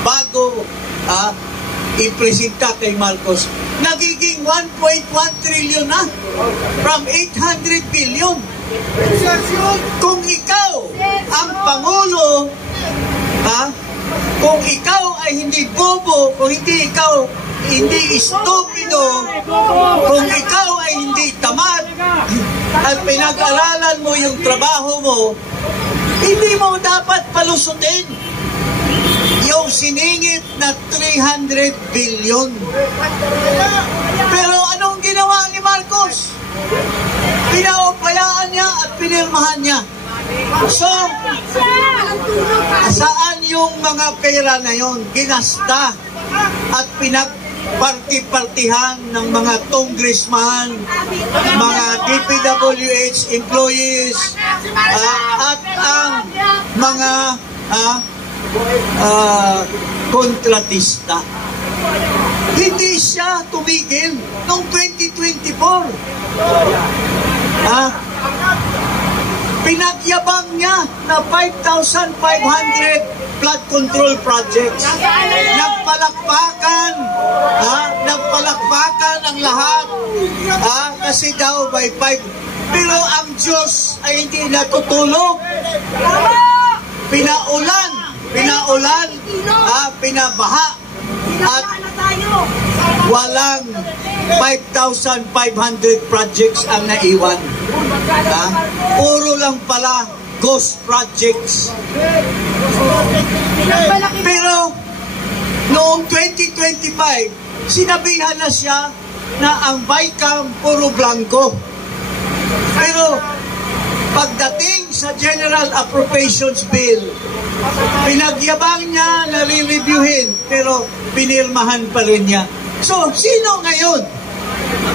bago ipresenta kay Marcos, nagiging 1.1 trillion na from 800 billion. Kung ikaw ang Pangulo, kung ikaw ay hindi bobo, kung hindi ikaw hindi stupido, kung ikaw ay hindi tamad at pinag-aralan mo yung trabaho mo, hindi mo dapat palusutin yung siningit na 300 billion. Pero anong ginawa ni Marcos? Pinaupayaan niya at pinirmahan niya. So, saan yung mga pera na yon? Ginasta at pinagparti-partihan ng mga congressman, mga DPWH employees, at ang mga kontratista. Hindi siya tumigil noong 2024. Pinagyabang niya na 5,500 flood control projects. Nagpalakpakan ang lahat kasi daw by 5. Pero ang Diyos ay hindi natutulog. Pinaulan, pinabaha, at walang 5,500 projects ang naiwan. Puro lang pala ghost projects. Pero noong 2025, sinabihan na siya na ang BICAM puro blanco. Pero pagdating sa General Appropriations Bill, pinagyabang niya na re-reviewin, pero pinirmahan pa rin niya. So, sino ngayon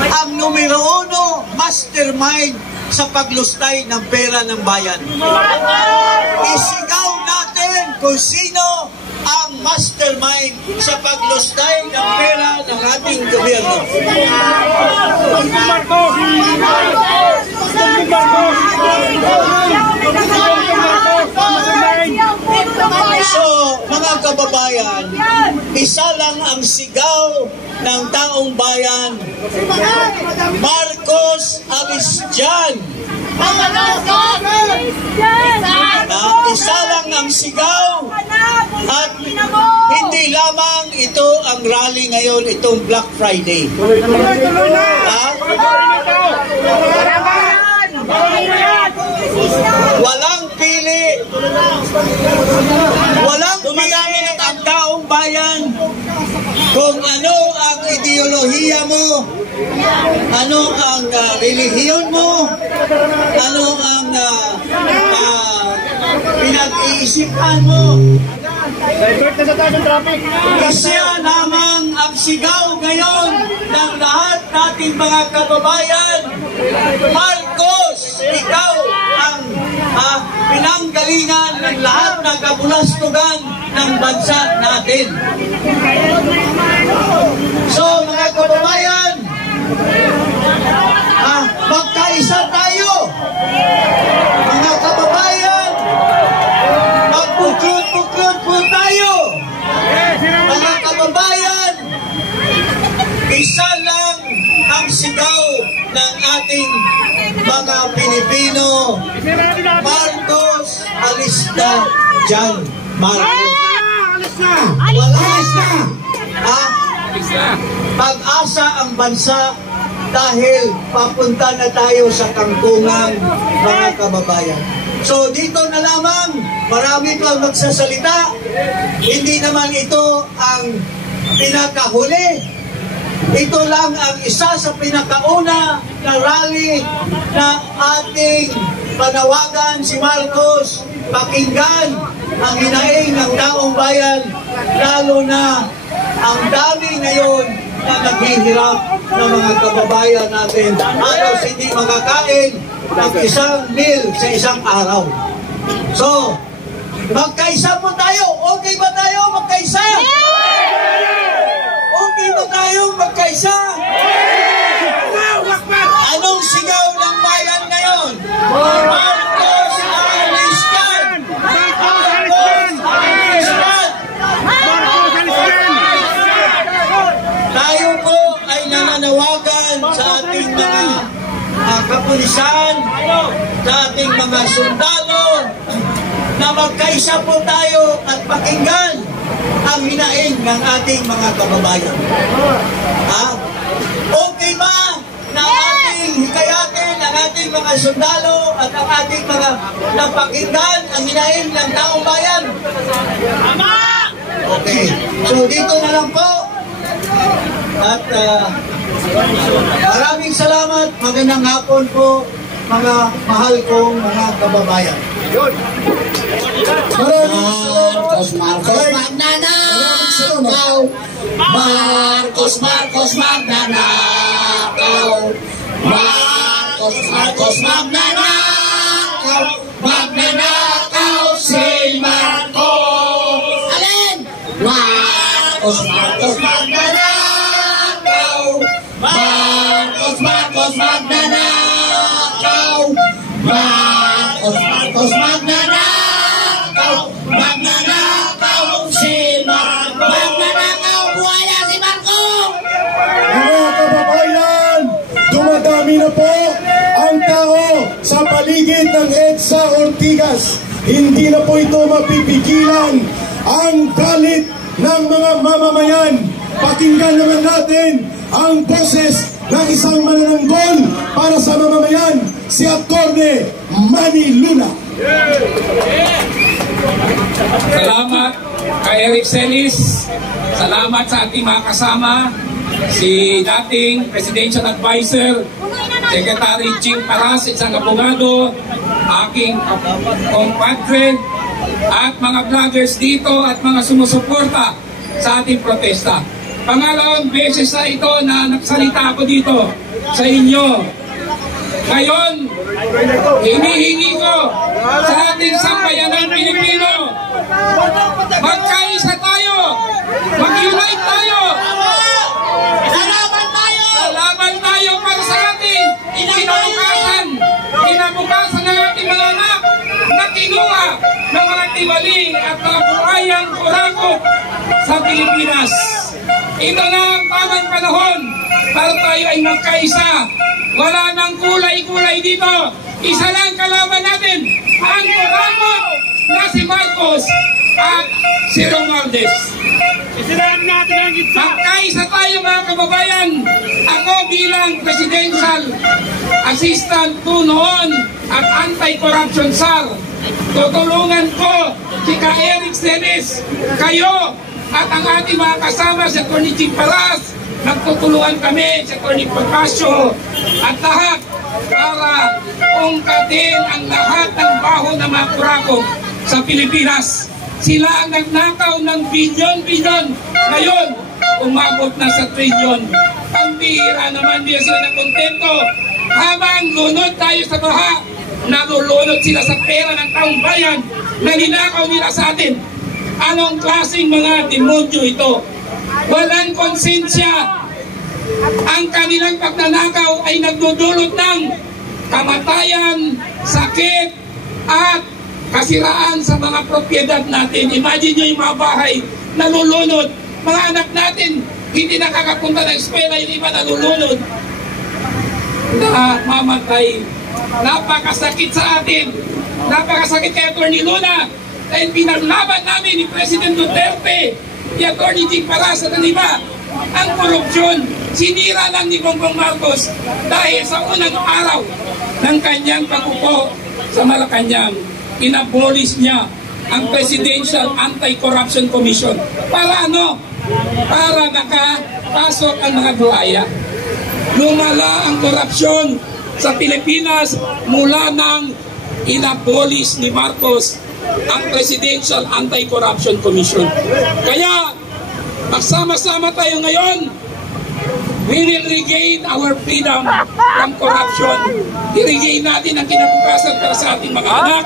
ang numero 1 mastermind sa paglustay ng pera ng bayan? Isigaw natin kung sino ang mastermind sa paglustay ng pera ng ating gobyerno. So, mga kababayan, isa lang ang sigaw ng taong bayan: Marcos, alis dyan! Isa lang ang sigaw, at hindi lamang ito ang rally ngayon, itong Black Friday. Walang pili ang taong bayan kung ano ang ideolohiya mo, ano ang relihiyon mo, ano ang pinag-iisipan mo. Siya lamang ang sigaw ngayon ng lahat nating mga kababayan: Marcos, ikaw ang pinanggalingan ng lahat ng kabulastugan ng bansa natin. So, mga kababayan, magkaisa tayo. Mga kababayan, magbuklod-buklod po tayo. Mga kababayan, isa lang ang sigaw ng ating mga Pilipino: Marcos, alis na dyan. Marcos, alis na. Pag-asa ang bansa dahil papunta na tayo sa kangkungan, mga kababayan. So dito na lamang, marami pang magsasalita. Hindi naman ito ang pinakahuli. Ito lang ang isa sa pinakauna na rally na ating panawagan si Marcos. Pakinggan ang hinaing ng taong bayan, lalo na ang dami ngayon na naghihirap ng mga kababayan natin. Halos hindi makakain ng isang meal sa isang araw. So, magkaisa po tayo. Okay ba tayo magkaisa? Okay ba tayong magkaisa? Anong sigaw ng bayan ngayon? Marcos, alis dyan! Marcos, alis dyan! kapulisan, sa ating mga sundalo, na magkaisa po tayo at pakinggan ang hinaing ng ating mga kababayan. Ha? Okay ba na ating hikayatin ang ating mga sundalo at ang ating mga napakinggan ang hinaing ng taong bayan? Tama! Okay. So dito na lang po. At maraming salamat. Magandang hapon po, mga mahal kong mga kababayan. Marcos magnanakaw. Marcos magnanakaw. Marcos magnanakaw. Magnanakaw si Marcos. Alin? Marcos magnanakaw. Marcos magnanakaw. Marcos magnanakaw. Magnanakaw si Marcos. Magnanakaw, buhay na si Marcos. Mga kababayan, dumadami na po ang tao sa paligid ng EDSA Ortigas. Hindi na po ito mapipigilan ang galit ng mga mamamayan. Pakinggan naman natin ang boses ng isang manananggol para sa mamamayan, si Atty. Manny Luna. Salamat kay Eric Celis. Salamat sa ating mga kasama, si dating Presidential Advisor, Secretary Jim Paras, isang abogado, aking compadre, at mga vloggers dito at mga sumusuporta sa ating protesta. Pangalawang beses na ito na nagsalita ako dito sa inyo. Ngayon, hinihingi ko sa ating sambayanang Pilipino, magkaisa tayo, mag-unite tayo, lalaban tayo para sa ating kinabukasan ng ating mga anak na kinuha ng mga tiwaling at mga buhayang kurakot sa Pilipinas. Ito na ang tamang panahon para tayo ay magkaisa. Wala nang kulay-kulay dito. Isa lang kalaban natin, ang kurakot na si Marcos at si Romualdez. Magkaisa tayo mga kababayan. Ako bilang Presidential Assistant to noon at Anti-Corruption SAR, tutulungan ko si Ka Eric Celis, kayo at ang ating mga kasama si Atty. Jim Paras. Nagtutulungan kami si Atty. Pagpasyo at lahat para ungkatin ang lahat ng baho ng mga kurakot sa Pilipinas. Sila ang nagnakaw ng bilyon-bilyon. Ngayon, umabot na sa trilyon. Pambihira naman din sila ng kontento. Habang lunod tayo sa baha, nalulunod sila sa pera ng taong bayan na ninakaw nila sa atin. Anong klaseng mga demonyo ito? Walang konsensya. Ang kanilang pagnanakaw ay nagdudulot ng kamatayan, sakit, at kasiraan sa mga propiedad natin. Imagine nyo yung mga bahay nalulunod. Mga anak natin hindi nakakapunta ng eskwela, yung iba nalulunod na mamatay. Napakasakit sa atin. Napakasakit kay Atty. Luna. Dahil pinaglaban namin ni President Duterte, ni Atty. Jim Paras at ang iba, ang korupsyon. Sinira lang ni Bongbong Marcos dahil sa unang araw ng kanyang pag-upo sa Malacanang, inabolis niya ang Presidential Anti-Corruption Commission. Para ano? Para nakapasok ang mga buhaya. Lumala ang korupsyon sa Pilipinas mula nang inabolis ni Marcos ang Presidential Anti-Corruption Commission. Kaya, magsama-sama tayo ngayon. We will regain our freedom from corruption. I-regain natin ang kinabukasan para sa ating mga anak.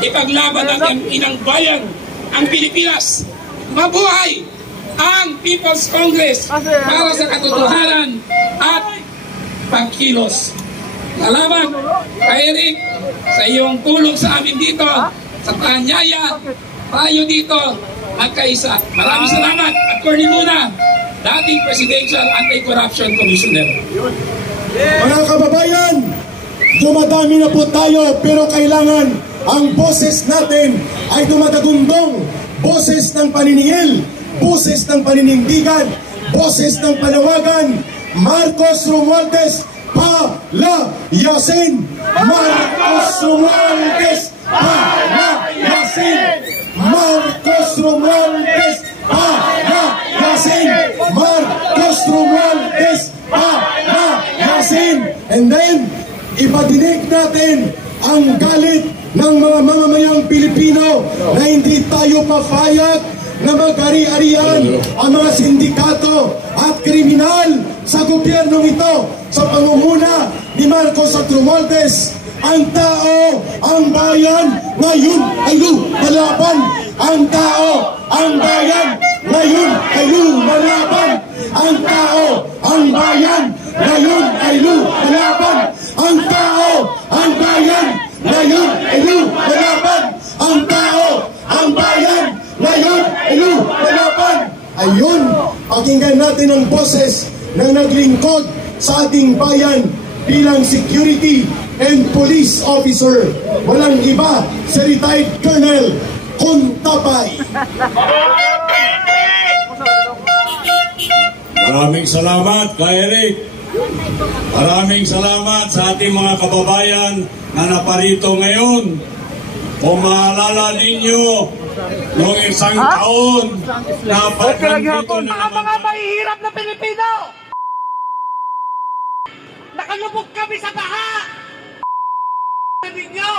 Ipaglaban ang inang bayan, ang Pilipinas. Mabuhay ang People's Congress para sa katotohanan at pagkilos. Salamat kay Eric sa iyong tulong sa amin dito, sa kanyaya, tayo dito magkaisa. Maraming salamat, Atty. Luna, dating Presidential Anti-Corruption Commissioner. Mga kababayan, Dumadami na po tayo, pero kailangan ang boses natin ay dumadagundong. Boses ng paniningil, boses ng paninindigan, boses ng panawagan. Marcos Romualdez, palayasin! Marcos Romualdez, palayasin! Marcos Romualdez, palayasin! Marcos Romualdez, palayasin! And then, ipadinig natin ang galit ng mga mamamayang Pilipino na hindi tayo papayag na mag-ari-arian ang mga sindikato at kriminal sa gobyernong ito sa pangunguna ni Marcos at Romualdez. Ang tao, ang bayan, ngayon ay lumalaban. Ang tao, ang bayan, ngayon ay lumalaban. Ang tao, ang bayan, ngayon ay lumalaban. Ang tao, ang bayan, ngayon ay lumalaban. Ang tao, ang bayan, ngayon ay lumalaban. Ayun, pakinggan natin ang boses na naglingkod sa ating bayan bilang security and police officer. Walang iba, si retired Colonel Contabay. Maraming salamat kay Eric. Maraming salamat sa ating mga kababayan na naparito ngayon. Kung maalala ninyo, noong isang taon na nandito na Mga mahihirap na Pilipino! Nakalubog kami sa baha! Ninyo!